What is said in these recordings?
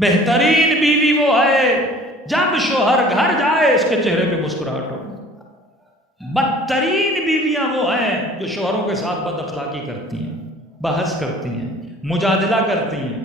بہترین بیوی وہ ہے جب شوہر گھر جائے اس کے چہرے پہ مسکراہٹ ہو. بدترین بیویاں وہ ہیں جو شوہروں کے ساتھ بد اخلاقی کرتی ہیں، بحث کرتی ہیں، مجادلہ کرتی ہیں.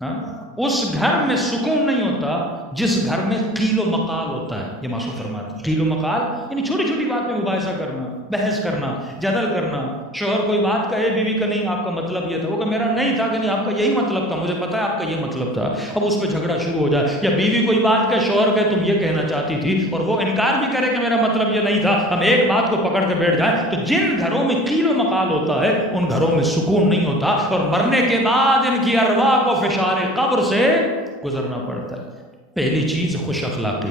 ہاں، اس گھر میں سکون نہیں ہوتا جس گھر میں قیل و مقال ہوتا ہے. یہ معصوم فرماتے ہیں قیل و مقال یعنی چھوٹی چھوٹی بات میں مباحثہ کرنا، بحث کرنا، جدل کرنا. شوہر کوئی بات کہے بیوی کا نہیں آپ کا مطلب یہ تھا، وہ کہ میرا نہیں تھا کہ نہیں آپ کا یہی مطلب تھا، مجھے پتا ہے آپ کا یہ مطلب تھا. اب اس پہ جھگڑا شروع ہو جائے. یا بیوی کوئی بات کہے شوہر کہے تم یہ کہنا چاہتی تھی اور وہ انکار بھی کرے کہ میرا مطلب یہ نہیں تھا، ہم ایک بات کو پکڑ کے بیٹھ جائیں. تو جن گھروں میں قیل و مقال ہوتا ہے ان گھروں میں سکون نہیں ہوتا اور مرنے کے بعد ان کی ارواح کو فشار قبر سے گزرنا پڑتا ہے. پہلی چیز خوش اخلاقی.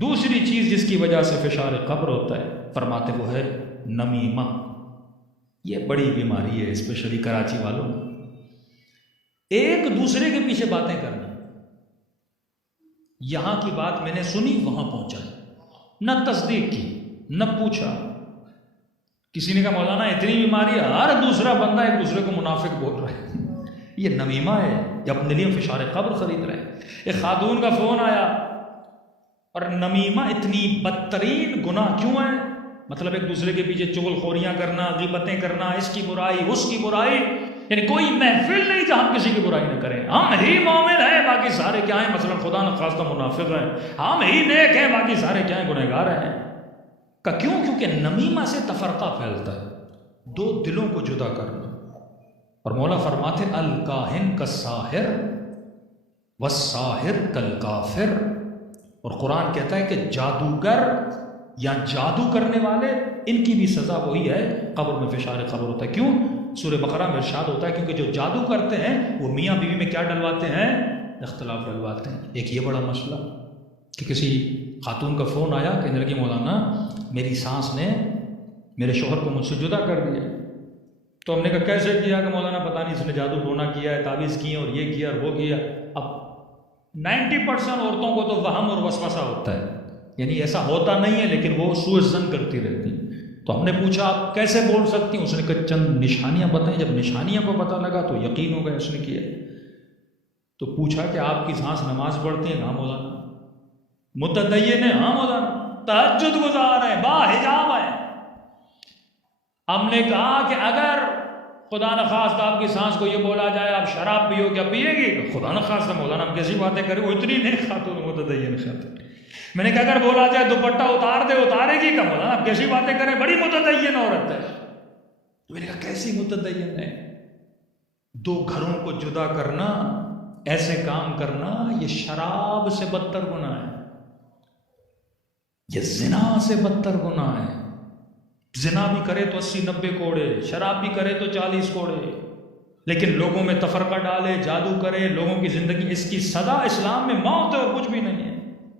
دوسری چیز جس کی وجہ سے فشار قبر ہوتا ہے فرماتے وہ ہے نمیمہ. یہ بڑی بیماری ہے اسپیشلی کراچی والوں میں. ایک دوسرے کے پیچھے باتیں کرنا. یہاں کی بات میں نے سنی وہاں پہنچا، نہ تصدیق کی نہ پوچھا. کسی نے کہا مولانا اتنی بیماری ہے ہر دوسرا بندہ ایک دوسرے کو منافق بول رہا ہے. یہ نمیمہ ہے، یہ اپنے لیے فشار قبر خرید رہے ہیں. ایک خاتون کا فون آیا اور نمیمہ اتنی بدترین گناہ کیوں ہے؟ مطلب ایک دوسرے کے پیچھے چغل خوریاں کرنا، غیبتیں کرنا، اس کی برائی اس کی برائی. یعنی کوئی محفل نہیں جہاں ہم کسی کی برائی نہ کریں. ہم ہی مومن ہیں باقی سارے کیا ہیں، مثلا خدا نخواستہ منافق ہیں. ہم ہی نیک ہیں باقی سارے کیا ہیں، گنہگار ہیں. کیوں؟ کیونکہ نمیمہ سے تفرقہ پھیلتا ہے، دو دلوں کو جدا کرنا. اور مولا فرماتے الکاہن کالساحر والساحر کالکافر. اور قرآن کہتا ہے کہ جادوگر یا جادو کرنے والے ان کی بھی سزا وہی ہے، قبر میں فشار قبر ہوتا ہے. کیوں؟ سورہ بقرہ میں ارشاد ہوتا ہے کیونکہ جو جادو کرتے ہیں وہ میاں بیوی میں کیا ڈلواتے ہیں؟ اختلاف ڈلواتے ہیں. ایک یہ بڑا مسئلہ کہ کسی خاتون کا فون آیا کہنے لگی مولانا میری سانس نے میرے شوہر کو مجھ سے جدا کر دیا. تو ہم نے کہا کیسے کیا؟ کہ مولانا پتہ نہیں اس نے جادو ٹونا کیا ہے، تعویذ کیے اور یہ کیا اور وہ کیا. اب 90% عورتوں کو تو وہم اور وسوسہ ہوتا ہے، یعنی ایسا ہوتا نہیں ہے لیکن وہ سوء ظن کرتی رہتی ہیں. تو ہم نے پوچھا آپ کیسے بول سکتی ہیں؟ اس نے کہا چند نشانیاں بتائیں. جب نشانیاں کو پتہ لگا تو یقین ہو گیا اس نے کیا. تو پوچھا کہ آپ کی سانس نماز پڑھتی ہیں؟ ہاں مولانا. متدین ہیں؟ ہاں مولانا. تہجد گزار ہیں، باحجاب ہیں. ہم نے کہا کہ اگر خدا نخواستہ آپ کی سانس کو یہ بولا جائے آپ شراب پیو کیا پیے گی؟ خدا نخواستہ مولانا ہم کیسی باتیں کریں، وہ اتنی نہیں خاتون متدین خاتون. میں نے کہا اگر بولا جائے دوپٹہ اتار دے اتارے گی کہ مولانا آپ کیسی باتیں کریں، بڑی متدین عورت ہے. میں نے کہا کیسی متدین ہے؟ دو گھروں کو جدا کرنا، ایسے کام کرنا یہ شراب سے بدتر گناہ ہے، یہ زنا سے بدتر گناہ ہے. زنا بھی کرے تو 80-90 کوڑے، شراب بھی کرے تو 40 کوڑے، لیکن لوگوں میں تفرقہ ڈالے، جادو کرے، لوگوں کی زندگی، اس کی سزا اسلام میں موت ہے اور کچھ بھی نہیں ہے.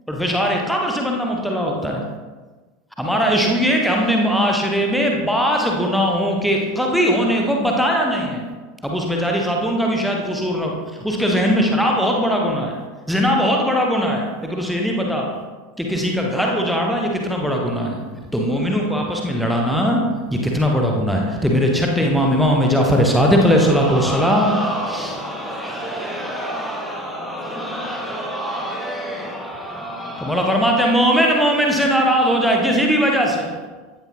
اور فشار قبر سے بندہ مبتلا ہوتا ہے. ہمارا ایشو یہ ہے کہ ہم نے معاشرے میں بعض گناہوں کے کبھی ہونے کو بتایا نہیں ہے. اب اس بیچاری خاتون کا بھی شاید قصور نہ ہو، اس کے ذہن میں شراب بہت بڑا گناہ ہے، زنا بہت بڑا گناہ ہے، لیکن اسے یہ نہیں پتا کہ کسی کا گھر اجاڑنا یہ کتنا بڑا گناہ ہے. تو مومنوں کو آپس میں لڑانا یہ کتنا بڑا گناہ ہے. تو میرے چھٹے امام جعفر صادق علیہ السلام مولا فرماتے ہیں مومن سے ناراض ہو جائے کسی بھی وجہ سے،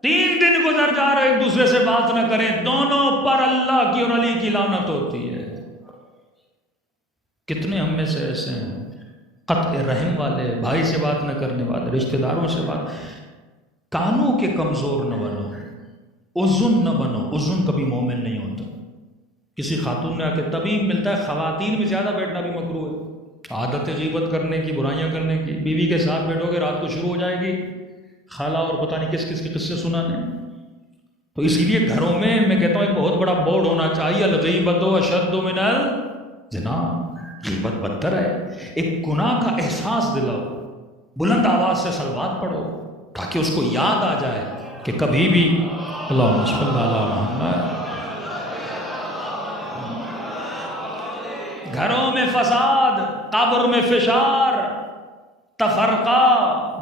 3 دن گزر جا رہے ایک دوسرے سے بات نہ کریں، دونوں پر اللہ کی اور علی کی لعنت ہوتی ہے. کتنے ہم میں سے ایسے ہیں قطع رحم والے، بھائی سے بات نہ کرنے والے، رشتہ داروں سے بات. کانوں کے کمزور نہ بنو، اذن نہ بنو. اذن کبھی مومن نہیں ہوتا. کسی خاتون نے آ کے طبیب ملتا ہے خواتین میں زیادہ بیٹھنا بھی مکروہ ہے. عادت غیبت کرنے کی، برائیاں کرنے کی. بیوی کے ساتھ بیٹھو گے رات کو شروع ہو جائے گی خالہ اور پتہ نہیں کس کس کے قصے سنانے. تو اسی لیے گھروں میں کہتا ہوں ایک بہت بڑا بورڈ ہونا چاہیے، الغیبت اشد من الزنا. غیبت بدتر ہے. ایک گناہ کا احساس دلاؤ، بلند آواز سے صلوات پڑھو تاکہ اس کو یاد آ جائے کہ کبھی بھی اللہم صل علی محمد. گھروں میں فساد، قبر میں فشار، تفرقہ،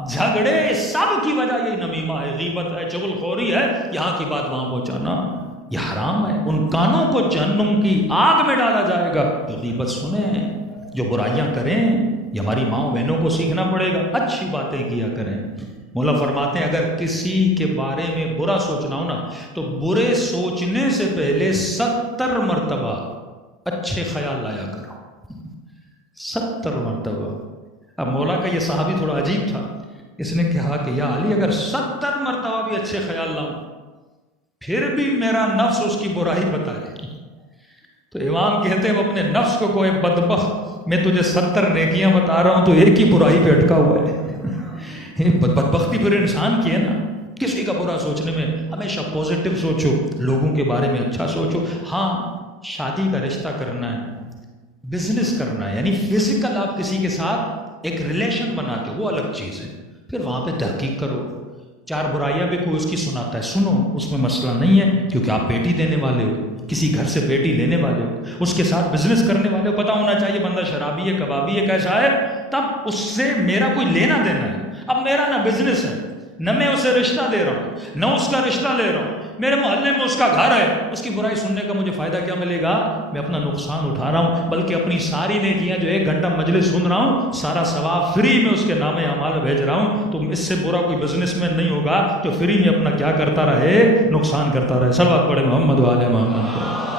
جھگڑے، سب کی وجہ یہی نمیمہ ہے، غیبت ہے، چغل خوری ہے. یہاں کی بات وہاں پہنچانا یہ حرام ہے. ان کانوں کو جہنم کی آگ میں ڈالا جائے گا جو غیبت سنیں. جو برائیاں کریں یہ ہماری ماؤں بہنوں کو سیکھنا پڑے گا، اچھی باتیں کیا کریں۔ مولا فرماتے ہیں اگر کسی کے بارے میں برا سوچنا ہو نا تو برے سوچنے سے پہلے 70 مرتبہ اچھے خیال لایا کرو، 70 مرتبہ۔ اب مولا کا یہ صحابی تھوڑا عجیب تھا، اس نے کہا کہ یا علی اگر 70 مرتبہ بھی اچھے خیال لاؤں پھر بھی میرا نفس اس کی برائی بتائے، تو امام کہتے ہیں اپنے نفس کو کوئی بدبخت میں تجھے 70 نیکیاں بتا رہا ہوں تو ایک ہی برائی پہ اٹکا ہوا ہے۔ بدبختی پھر انسان کی ہے نا، کسی کا برا سوچنے میں ہمیشہ پازیٹیو سوچو، لوگوں کے بارے میں اچھا سوچو۔ ہاں شادی کا رشتہ کرنا ہے، بزنس کرنا ہے، یعنی فزیکل آپ کسی کے ساتھ ایک ریلیشن بناتے ہو وہ الگ چیز ہے، پھر وہاں پہ تحقیق کرو۔ 4 برائیاں بھی کوئی اس کی سناتا ہے، سنو، اس میں مسئلہ نہیں ہے، کیونکہ آپ بیٹی دینے والے ہو، کسی گھر سے بیٹی لینے والے ہو، اس کے ساتھ بزنس کرنے والے ہو، پتہ ہونا چاہیے بندہ شرابی ہے، کبابی ہے، کیسا ہے، تب اس سے میرا کوئی لینا دینا ہے۔ اب میرا نہ بزنس ہے، نہ میں اسے رشتہ دے رہا ہوں، نہ اس کا رشتہ لے رہا ہوں، میرے محلے میں اس کا گھر ہے، اس کی برائی سننے کا مجھے فائدہ کیا ملے گا؟ میں اپنا نقصان اٹھا رہا ہوں، بلکہ اپنی ساری نیکیاں جو 1 گھنٹہ مجلس سن رہا ہوں سارا ثواب فری میں اس کے نام اعمال بھیج رہا ہوں۔ تو اس سے برا کوئی بزنس مین نہیں ہوگا جو فری میں اپنا کیا کرتا رہے، نقصان کرتا رہے۔ صلوات پڑھے محمد و آل محمد۔